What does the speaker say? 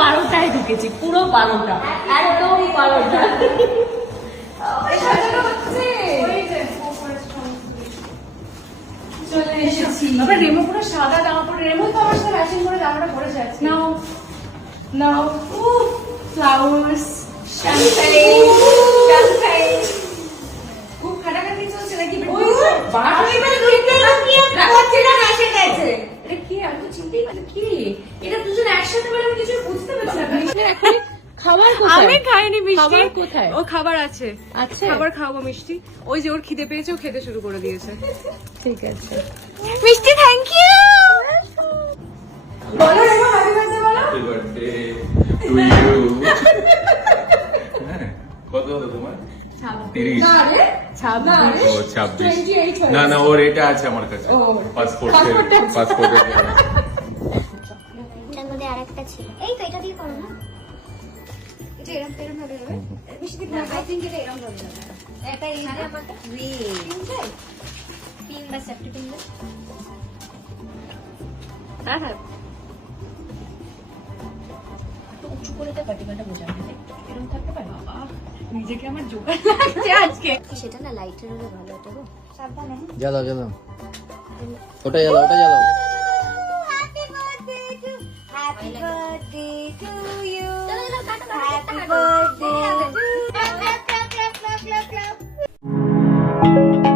বারোটায় ঢুকেছি পুরো বারোটা একদম বারোটা চলে এসেছি। তবে রেমো পুরো সাদা জামা পরে রেমো তো আমার সাথে ম্যাচিং করে জামাটা পরেছে আজকে। নাও নাও। ফ্লাওয়ার্স খুব খাটাখাটি চলছে নাকি? ওই মানে গেছে। কি আমি তো চিনতেই পারি কি? একসাথে বলে আমি কিছু বুঝতে পারছি না। এখন খাবার আমি খাইনি মিষ্টি। খাবার কোথায়? ও খাবার আছে? খাবার খাব মিষ্টি। ওই যে ওর খিদে পেয়েছে ও খেতে শুরু করে দিয়েছে। ঠিক আছে। মিষ্টি থ্যাংক ইউ বলো রেমো হ্যাপি বার্থডে বলো। হ্যাপি বার্থডে টু ইউ হ্যাঁ, কত হলো তোমার? না না ছাব্বিশ। না না ওর এটা আছে আমার কাছে। ও। পাসপোর্টের ছিল। এই তো এটা দিয়ে করো না। এটা এরকম এরকম ভাবে হবে। মিষ্টি না আই থিংক এটা এরকম ভাবে হবে। এটা এই যে আমাকে পিন পিন বা সেফটি পিন হ্যাঁ হ্যাঁ। উঁচু করে দেয় পাটিমাটা বোঝানো এরকম থাকতে পারে। বাবা নিজেকে আমার জোগাড় লাগছে আজকে। সেটা না লাইটের হলে ভালো হতো গো। সাবধানে। জ্বালাও জ্বালাও। ওটা জ্বালাও জ্বালাও। Happy birthday to you. Happy birthday. Clap, clap, clap, clap, clap, clap.